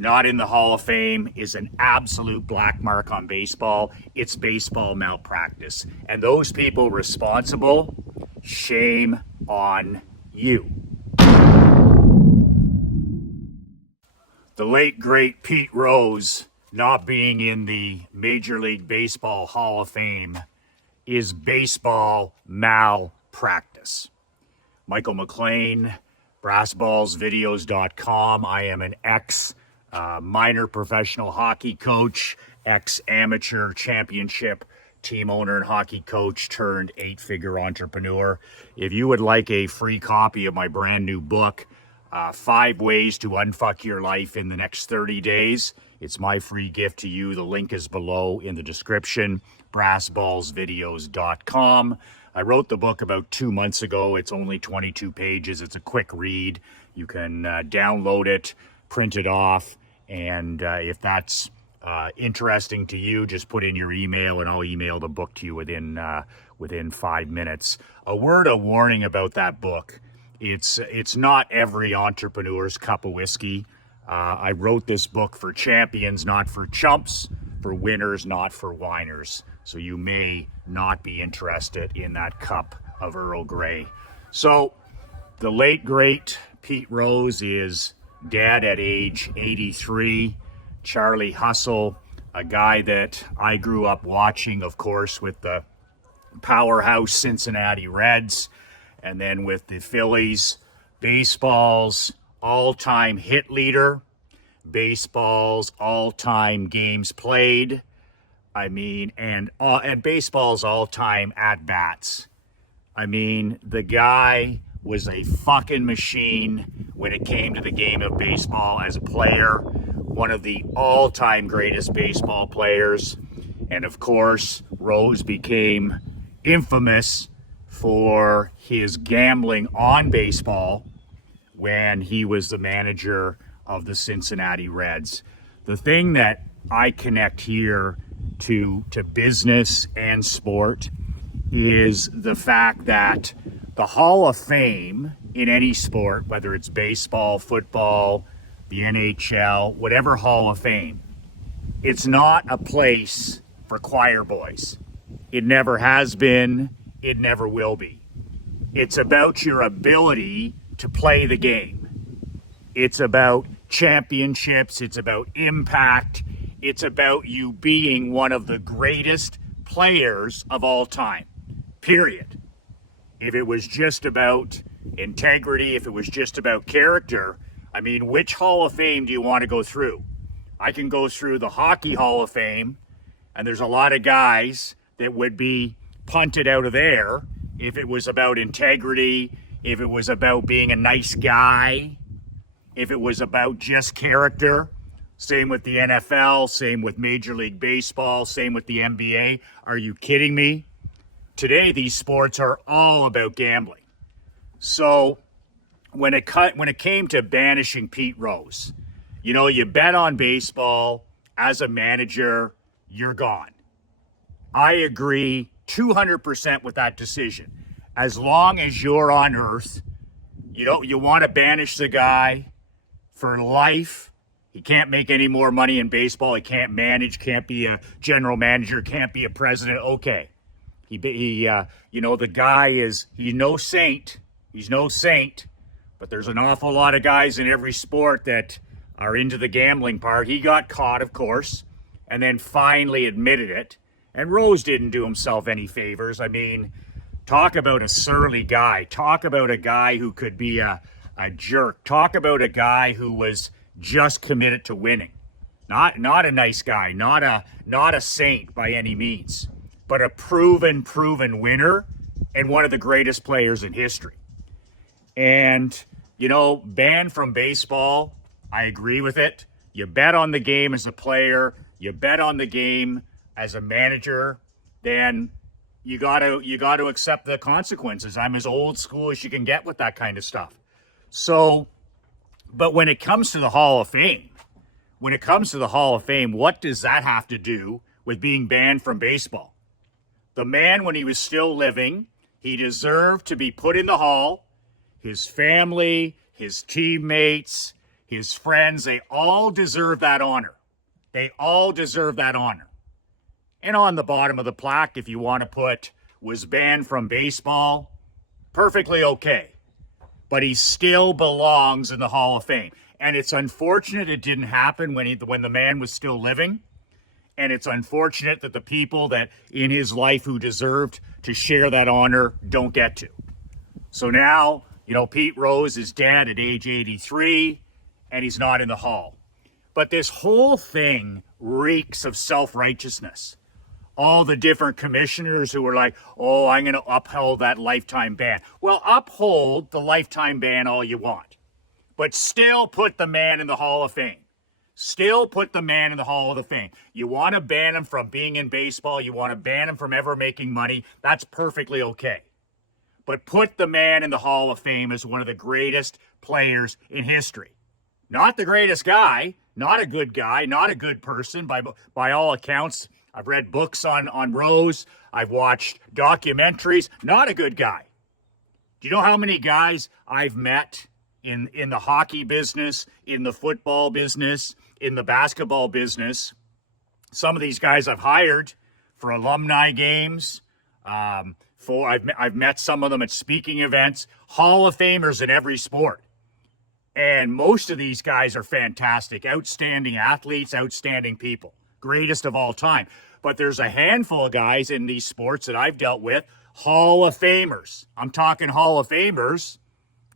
not in the Hall of Fame is an absolute black mark on baseball. It's baseball malpractice. And those people responsible, shame on you. The late, great Pete Rose not being in the Major League Baseball Hall of Fame is baseball malpractice. Michael McLean, brassballsvideos.com. I am an ex-minor professional hockey coach, ex-amateur championship team owner and hockey coach turned 8-figure entrepreneur. If you would like a free copy of my brand new book, 5 Ways to Unfuck Your Life in the Next 30 Days, it's my free gift to you. The link is below in the description, brassballsvideos.com. I wrote the book about 2 months ago. It's only 22 pages. It's a quick read. You can download it, print it off, and if that's interesting to you, just put in your email and I'll email the book to you within 5 minutes. A word of warning about that book. It's not every entrepreneur's cup of whiskey. I wrote this book for champions, not for chumps, for winners, not for whiners. So you may not be interested in that cup of Earl Grey. So the late, great Pete Rose is dead at age 83. Charlie Hustle, a guy that I grew up watching, of course, with the powerhouse Cincinnati Reds, and then with the Phillies. Baseball's all-time hit leader, baseball's all-time games played, and baseball's all-time at-bats. The guy was a fucking machine when it came to the game of baseball as a player, one of the all-time greatest baseball players. And of course, Rose became infamous for his gambling on baseball when he was the manager of the Cincinnati Reds. The thing that I connect here to business and sport is the fact that the Hall of Fame in any sport, whether it's baseball, football, the NHL, whatever Hall of Fame, it's not a place for choir boys. It never has been. It never will be. It's about your ability to play the game. It's about championships. It's about impact. It's about you being one of the greatest players of all time, period. If it was just about integrity, if it was just about character, which Hall of Fame do you want to go through? I can go through the Hockey Hall of Fame, and there's a lot of guys that would be punted out of there if it was about integrity, if it was about being a nice guy, if it was about just character. Same with the NFL, same with Major League Baseball, same with the NBA. Are you kidding me? Today, these sports are all about gambling. So when it came to banishing Pete Rose, you bet on baseball as a manager, you're gone. I agree 200% with that decision. As long as you're on Earth, you want to banish the guy for life. He can't make any more money in baseball. He can't manage, can't be a general manager, can't be a president. Okay. The guy he's no saint. He's no saint, but there's an awful lot of guys in every sport that are into the gambling part. He got caught, of course, and then finally admitted it. And Rose didn't do himself any favors. Talk about a surly guy. Talk about a guy who could be a jerk. Talk about a guy who was just committed to winning. Not a nice guy. Not a saint by any means, but a proven winner and one of the greatest players in history. And, banned from baseball, I agree with it. You bet on the game as a player, you bet on the game as a manager, then you got to accept the consequences. I'm as old school as you can get with that kind of stuff. So, but when it comes to the Hall of Fame, what does that have to do with being banned from baseball? The man, when he was still living, he deserved to be put in the hall. His family, his teammates, his friends, they all deserve that honor. They all deserve that honor. And on the bottom of the plaque, if you want to put was banned from baseball, perfectly okay. But he still belongs in the Hall of Fame. And it's unfortunate it didn't happen when the man was still living. And it's unfortunate that the people that in his life who deserved to share that honor don't get to. So now, Pete Rose is dead at age 83, and he's not in the Hall. But this whole thing reeks of self-righteousness. All the different commissioners who were like, oh, I'm going to uphold that lifetime ban. Well, uphold the lifetime ban all you want, but still put the man in the Hall of Fame. Still put the man in the Hall of Fame. You want to ban him from being in baseball. You want to ban him from ever making money. That's perfectly okay. But put the man in the Hall of Fame as one of the greatest players in history. Not the greatest guy, not a good guy, not a good person by all accounts. I've read books on Rose. I've watched documentaries. Not a good guy. Do you know how many guys I've met in the hockey business, in the football business, in the basketball business? Some of these guys I've hired for alumni games. I've met some of them at speaking events. Hall of Famers in every sport. And most of these guys are fantastic, outstanding athletes, outstanding people, greatest of all time. But there's a handful of guys in these sports that I've dealt with, Hall of Famers. I'm talking Hall of Famers,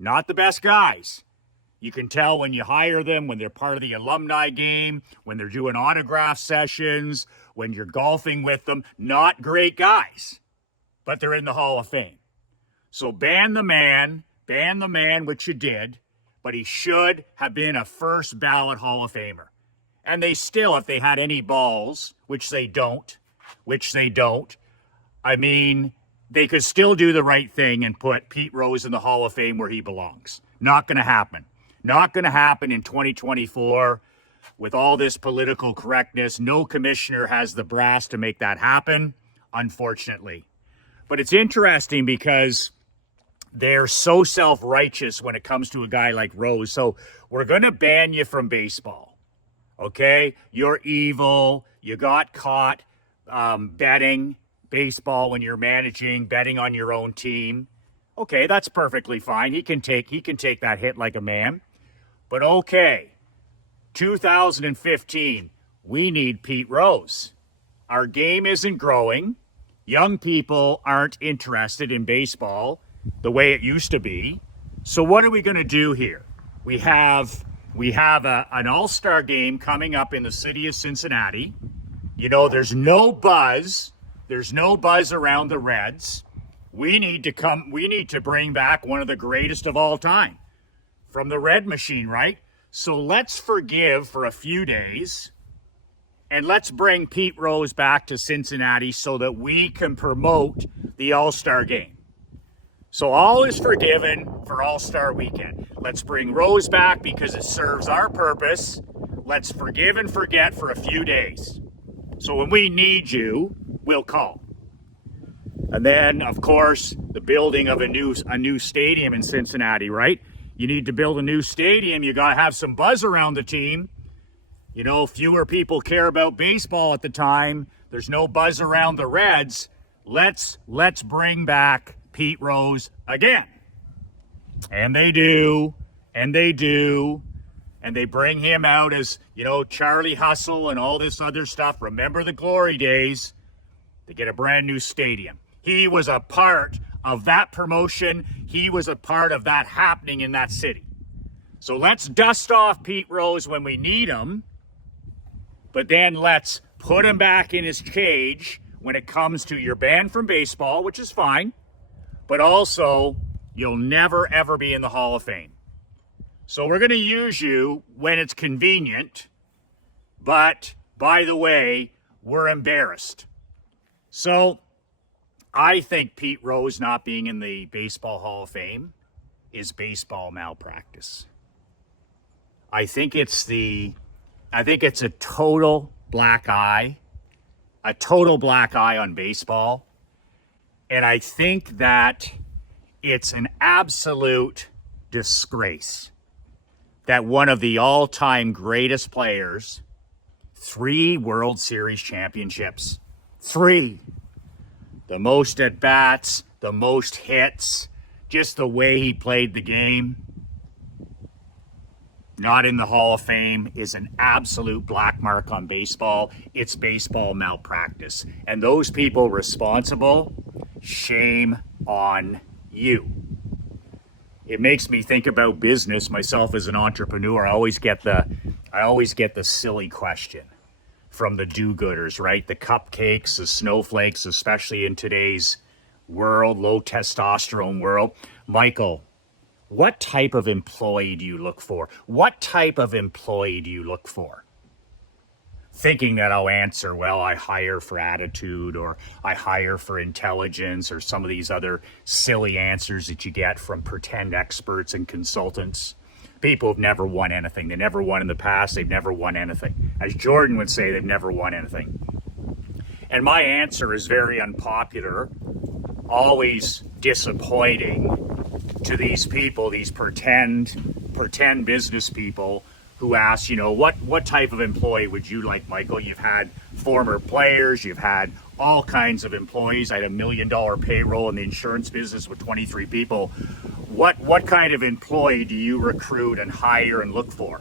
not the best guys. You can tell when you hire them, when they're part of the alumni game, when they're doing autograph sessions, when you're golfing with them. Not great guys, but they're in the Hall of Fame. So ban the man, which you did, but he should have been a first ballot Hall of Famer. And they still, if they had any balls, which they don't, I mean, they could still do the right thing and put Pete Rose in the Hall of Fame where he belongs. Not going to happen. Not going to happen in 2024 with all this political correctness. No commissioner has the brass to make that happen, unfortunately. But it's interesting because they're so self-righteous when it comes to a guy like Rose. So we're going to ban you from baseball. Okay? You're evil. You got caught betting baseball when you're managing, betting on your own team. Okay, that's perfectly fine. He can take that hit like a man. But okay, 2015, we need Pete Rose. Our game isn't growing. Young people aren't interested in baseball the way it used to be. So what are we going to do here? We have an all-star game coming up in the city of Cincinnati. There's no buzz. There's no buzz around the Reds. We need to bring back one of the greatest of all time from the Red Machine, right? So let's forgive for a few days and let's bring Pete Rose back to Cincinnati so that we can promote the All-Star game. So all is forgiven for All-Star Weekend. Let's bring Rose back because it serves our purpose. Let's forgive and forget for a few days. So when we need you, we'll call. And then, of course, the building of a new stadium in Cincinnati, right? You need to build a new stadium. You got to have some buzz around the team. Fewer people care about baseball at the time. There's no buzz around the Reds. Let's bring back Pete Rose again. And they do. And they bring him out as, Charlie Hustle and all this other stuff. Remember the glory days. They get a brand new stadium. He was a part of that promotion. He was a part of that happening in that city. So let's dust off Pete Rose when we need him, but then let's put him back in his cage when it comes to your ban from baseball, which is fine, but also you'll never, ever be in the Hall of Fame. So we're going to use you when it's convenient, but by the way, we're embarrassed. So I think Pete Rose not being in the Baseball Hall of Fame is baseball malpractice. I think it's a total black eye on baseball. And I think that it's an absolute disgrace that one of the all-time greatest players, 3 World Series championships. 3. The most at-bats, the most hits, just the way he played the game. Not in the Hall of Fame is an absolute black mark on baseball. It's baseball malpractice. And those people responsible, shame on you. It makes me think about business myself as an entrepreneur. I always get the silly question from the do-gooders, right? The cupcakes, the snowflakes, especially in today's world, low testosterone world. Michael, what type of employee do you look for? What type of employee do you look for? Thinking that I'll answer, well, I hire for attitude, or I hire for intelligence, or some of these other silly answers that you get from pretend experts and consultants. People have never won anything. They never won in the past. They've never won anything. As Jordan would say, they've never won anything. And my answer is very unpopular, always disappointing to these people, these pretend business people who ask, what type of employee would you like, Michael? You've had former players, you've had all kinds of employees. I had $1 million payroll in the insurance business with 23 people. What kind of employee do you recruit and hire and look for?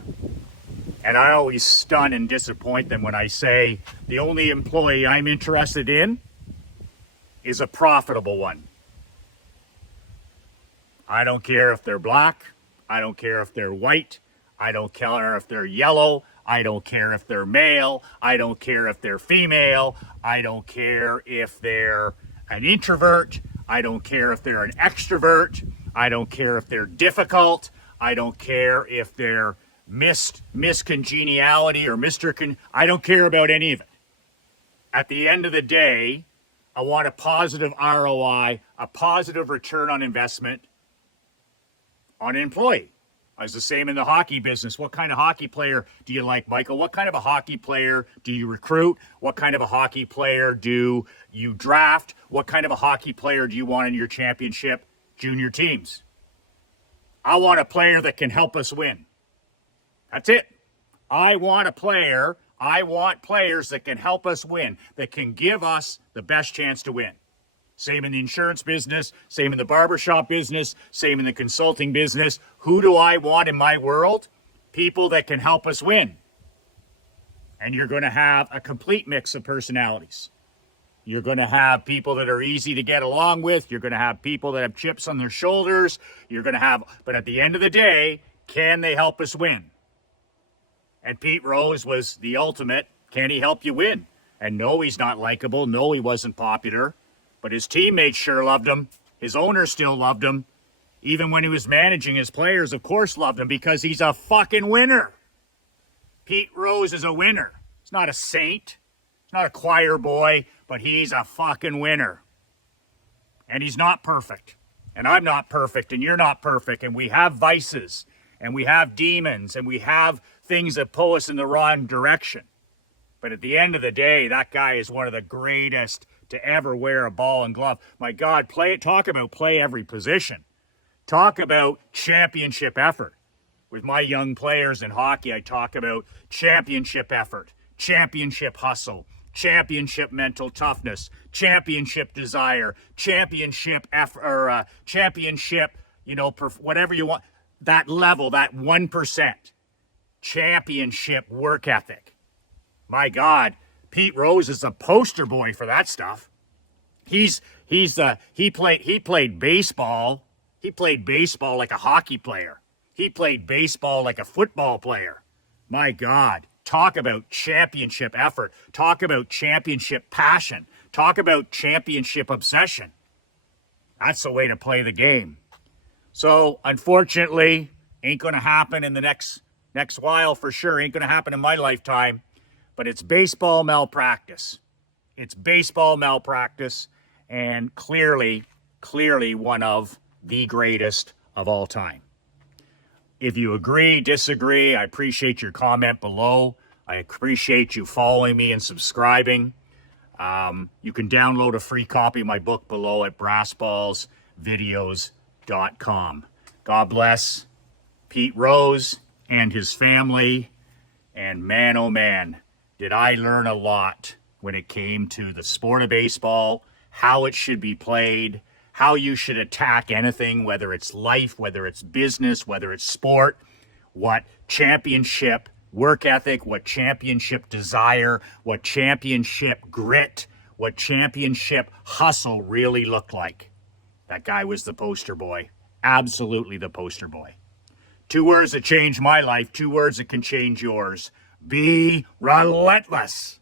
And I always stun and disappoint them when I say the only employee I'm interested in is a profitable one. I don't care if they're black. I don't care if they're white. I don't care if they're yellow. I don't care if they're male. I don't care if they're female. I don't care if they're an introvert. I don't care if they're an extrovert. I don't care if they're difficult. I don't care if they're miscongeniality or I don't care about any of it. At the end of the day, I want a positive ROI, a positive return on investment on an employee. It's the same in the hockey business. What kind of hockey player do you like, Michael? What kind of a hockey player do you recruit? What kind of a hockey player do you draft? What kind of a hockey player do you want in your championship junior teams? I want a player that can help us win. That's it. I want players that can help us win, that can give us the best chance to win. Same in the insurance business, same in the barbershop business, same in the consulting business. Who do I want in my world? People that can help us win. And you're going to have a complete mix of personalities. You're going to have people that are easy to get along with. You're going to have people that have chips on their shoulders. But at the end of the day, can they help us win? And Pete Rose was the ultimate, can he help you win? And no, he's not likable. No, he wasn't popular. But his teammates sure loved him. His owner still loved him. Even when he was managing, his players, of course, loved him because he's a fucking winner. Pete Rose is a winner. He's not a saint. He's not a choir boy, but he's a fucking winner. And he's not perfect. And I'm not perfect, and you're not perfect. And we have vices, and we have demons, and we have things that pull us in the wrong direction. But at the end of the day, that guy is one of the greatest to ever wear a ball and glove. My God, talk about play every position. Talk about championship effort. With my young players in hockey, I talk about championship effort, championship hustle, championship mental toughness, championship desire, championship effort, championship, whatever you want. That level, that 1%, championship work ethic. My God, Pete Rose is a poster boy for that stuff. He played baseball. He played baseball like a hockey player. He played baseball like a football player. My God, talk about championship effort. Talk about championship passion. Talk about championship obsession. That's the way to play the game. So, unfortunately, ain't going to happen in the next while for sure. Ain't going to happen in my lifetime. But it's baseball malpractice. It's baseball malpractice, and clearly one of the greatest of all time. If you agree, disagree, I appreciate your comment below. I appreciate you following me and subscribing. You can download a free copy of my book below at brassballsvideos.com. God bless. Pete Rose and his family. And man, oh man, did I learn a lot when it came to the sport of baseball, how it should be played, how you should attack anything, whether it's life, whether it's business, whether it's sport, what championship work ethic, what championship desire, what championship grit, what championship hustle really looked like. That guy was the poster boy. Absolutely the poster boy. 2 words that changed my life, 2 words that can change yours. Be relentless.